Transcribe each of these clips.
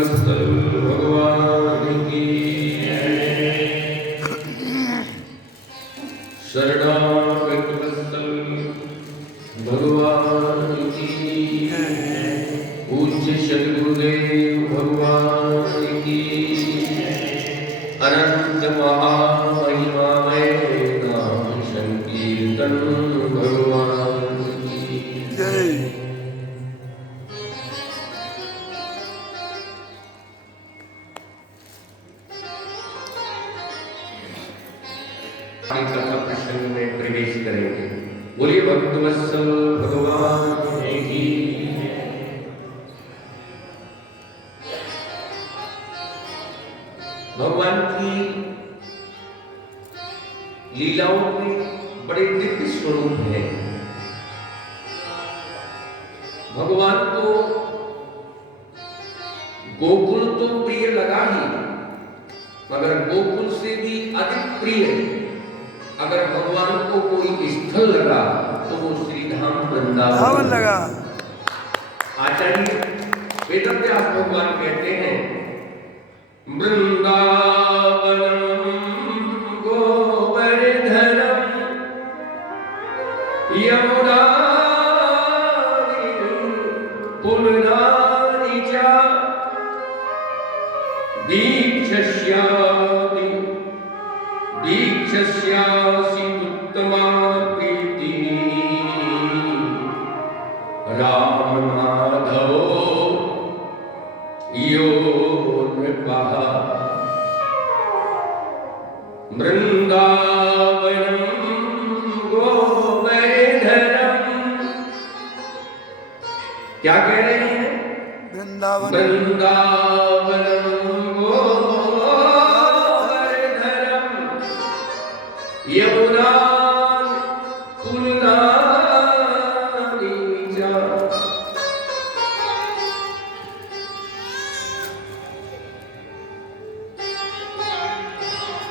वत्सल भगवान की शरणागत वत्सल भगवान की पूज्य सद्गुरुदेव भगवान की अनंत महामहिमामय नाम संकीर्तन भगवान की जय। कथा प्रसंग में प्रवेश करेंगे। बोलिए भक्तवत्सल भगवान की। भगवान की लीलाओं में बड़े दिव्य स्वरूप है। भगवान को गोकुल तो प्रिय लगा ही, मगर गोकुल से भी अधिक प्रिय अगर भगवान को कोई स्थल लगा तो वो श्रीधाम वृंदावन लगा। आचार्य वेदव्यास भगवान कहते हैं वृंदावनम गोवर्धनम यमुना पुनरानि च दीक्षस्यामि दीक्षस्यासि उत्तमा प्रीतिः राम माधवो यो नृपः वृंदावनम गोवर्धनम। क्या कह रहे हैं? वृंदावन वृंदावनम यमुना पुनरानि च।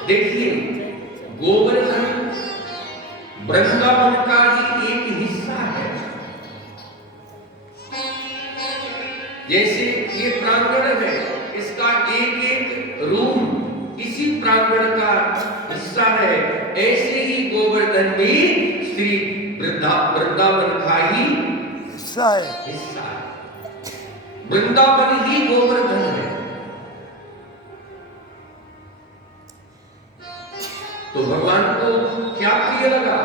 देखिए गोवर्धन वृंदावन का ही एक हिस्सा है। जैसे ये प्रांगण है, इसका एक एक रूम इसी प्रांगण का हिस्सा है, ऐसे ही गोवर्धन भी श्री वृंदावन का ही हिस्सा है। वृंदावन ही गोवर्धन है। तो भगवान को क्या प्रिय लगा?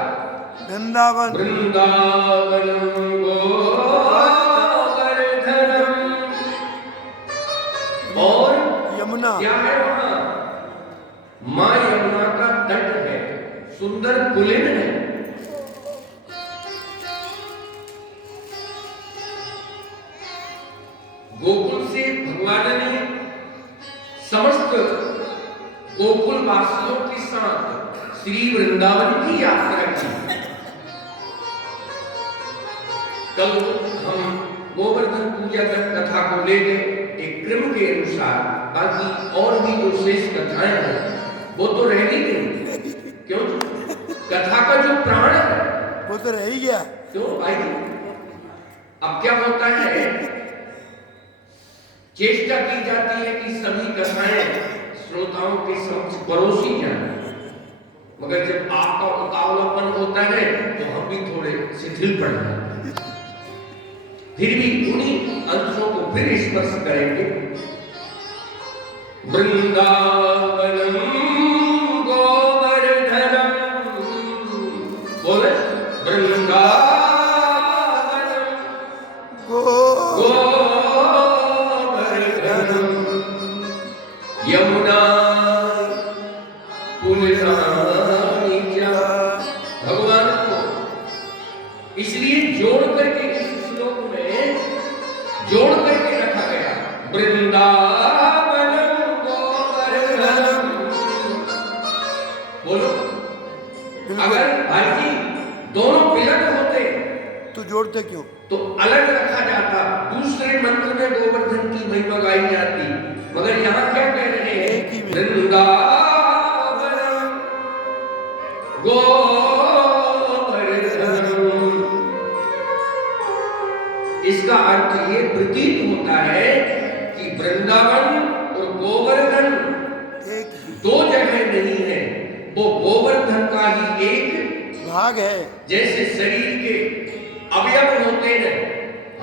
वृंदावन वृंदावनम गोवर्धनम। और यमुना क्या है वहां? मां यमुना का तट है, सुंदर पुलिन है। गोकुल से भगवान ने समस्त गोकुल वासियों के साथ श्री वृंदावन की यात्रा की। कल हम गोवर्धन पूजा तक कथा को ले गए एक क्रम के अनुसार। बाकी और भी जो शेष कथाएं हैं वो तो रह ही गई। क्यों? कथा का जो प्राण है वो तो रह ही गया। क्यों भाई? अब क्या होता है, चेष्टा की जाती है कि सभी कथाएं श्रोताओं के समक्ष परोसी जाए, मगर जब आपका उतावलापन होता है तो हम भी थोड़े शिथिल पड़ जाते हैं। फिर भी उन्हीं अंशों को फिर स्पर्श करेंगे। वृंदावनम गोवर्धनम। बोले वृंदावनम गोवर्धनम यमुना पुनरानि च। भगवान को इसलिए जोड़ करके इस श्लोक में जोड़ करके रखा गया वृंदावनम गोवर्धनम। बोलो, अगर भाई जी दोनों विलग होते तो जोड़ते क्यों? तो अलग रखा जाता, दूसरे मंत्र में गोवर्धन की महिमा गाई जाती। मगर यहाँ क्या कह रहे हैं? वृंदावनम गोवर्धनम। इसका अर्थ ये प्रतीत होता है कि वृंदावन वृंदावन और गोवर्धन दो जगह नहीं है, वो गोवर्धन का ही एक भाग है। जैसे शरीर के अवयव होते हैं,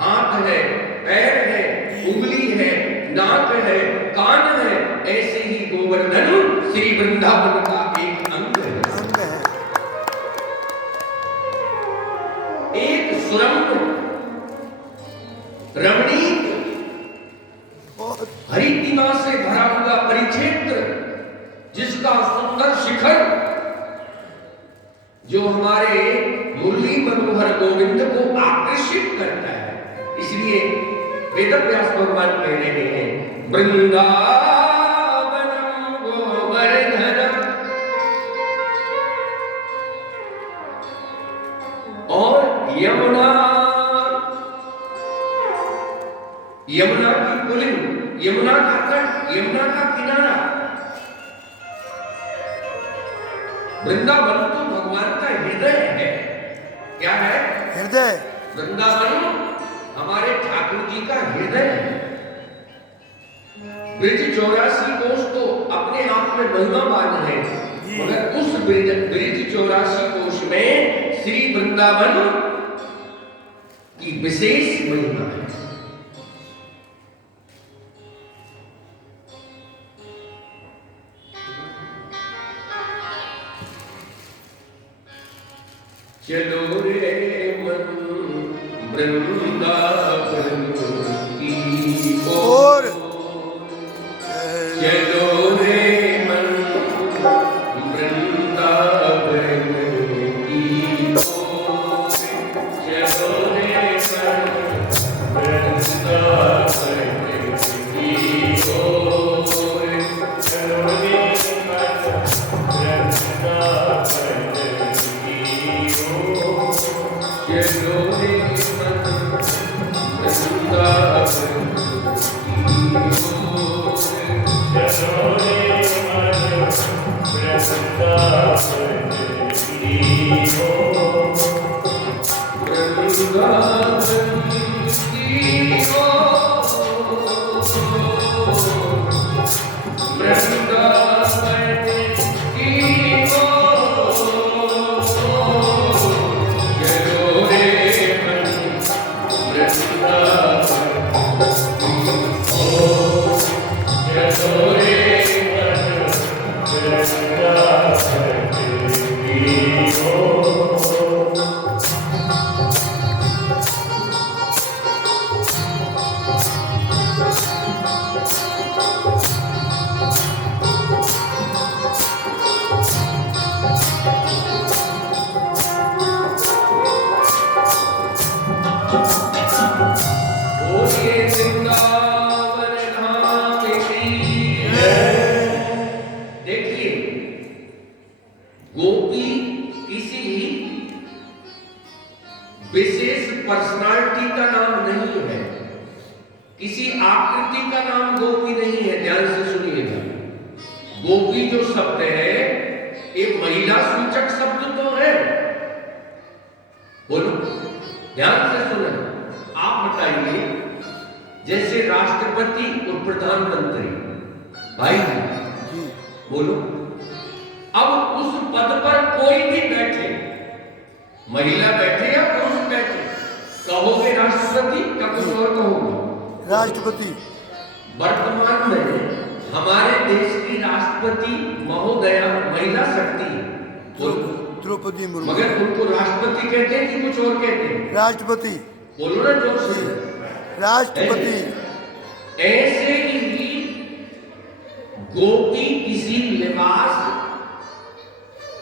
हाथ है, पैर है, उंगली है, नाक है, कान है, ऐसे ही गोवर्धन श्री वृंदावन का एक अंग है। एक सुरम्य रमणीक हरितिमा से भरा हुआ परिक्षेत्र, जिसका सुंदर शिखर जो हमारे मुरली मनोहर गोविंद को आकर्षित करता है। इसलिए वेदव्यास भगवान कह रहे हैं वृंदावनम गोवर्धनम, और यमुना, यमुना की पुलिंग, यमुना का तट, यमुना का किनारा। वृंदावन तो भगवान का हृदय है। क्या है? हृदय। वृंदावन हमारे ठाकुर जी का हृदय है। ब्रिज 84 कोष तो अपने आप में महिमावान है, मगर उस ब्रिज 84 कोष में श्री वृंदावन की विशेष महिमा है। चलो रे मन वृंदावन की ओर, चलो रे मन वृंदावन की ओर, चलो रे मन वृंदावन की ओर, चलो रे मन वृंदावन चलो रे मन वृंदावन विशेष पर्सनालिटी का नाम नहीं है, किसी आकृति का नाम गोपी नहीं है। ध्यान से सुनिएगा, गोपी जो शब्द है ये महिला सूचक शब्द तो है। बोलो, ध्यान से सुनो। आप बताइए, जैसे राष्ट्रपति और प्रधानमंत्री भाई जी, बोलो, अब उस पद पर कोई भी बैठे, महिला बैठे या पुरुष बैठे, कहोगे राष्ट्रपति या कुछ और कहोगे? राष्ट्रपति। वर्तमान में हमारे देश की राष्ट्रपति महोदया महिला शक्ति है, द्रौपदी मुर्मू, मगर उनको राष्ट्रपति कहते हैं कि कुछ और कहते हैं? राष्ट्रपति। बोलो ना जोर से, राष्ट्रपति। ऐसे ही गोपी किसी लिबास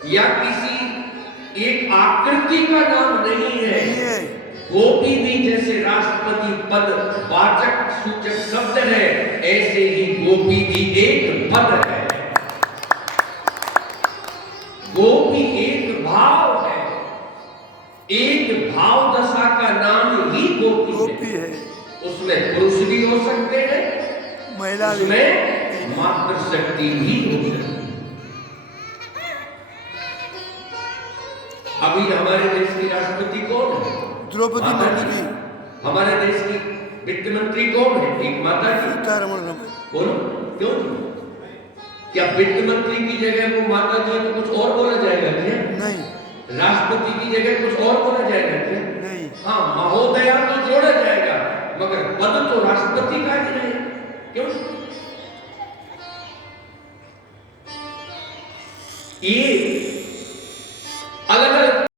या किसी एक आकृति का नाम नहीं है। गोपी भी जैसे राष्ट्रपति पद वाचक सूचक शब्द है, ऐसे ही गोपी भी एक पद है। गोपी एक भाव है, एक भाव दशा का नाम ही गोपी है। उसमें पुरुष भी हो सकते हैं, महिला, उसमें मातृशक्ति भी हो सकती है। अभी हमारे देश की राष्ट्रपति कौन है? द्रौपदी मुर्मू जी। हमारे देश की वित्त मंत्री कौन है? एक माता जी, सीतारमण। बोलो क्यों नहीं? क्या वित्त मंत्री की जगह वो माता जी तो कुछ और बोला जाएगा क्या? नहीं राष्ट्रपति की जगह कुछ और बोला जाएगा क्या? नहीं हाँ, महोदया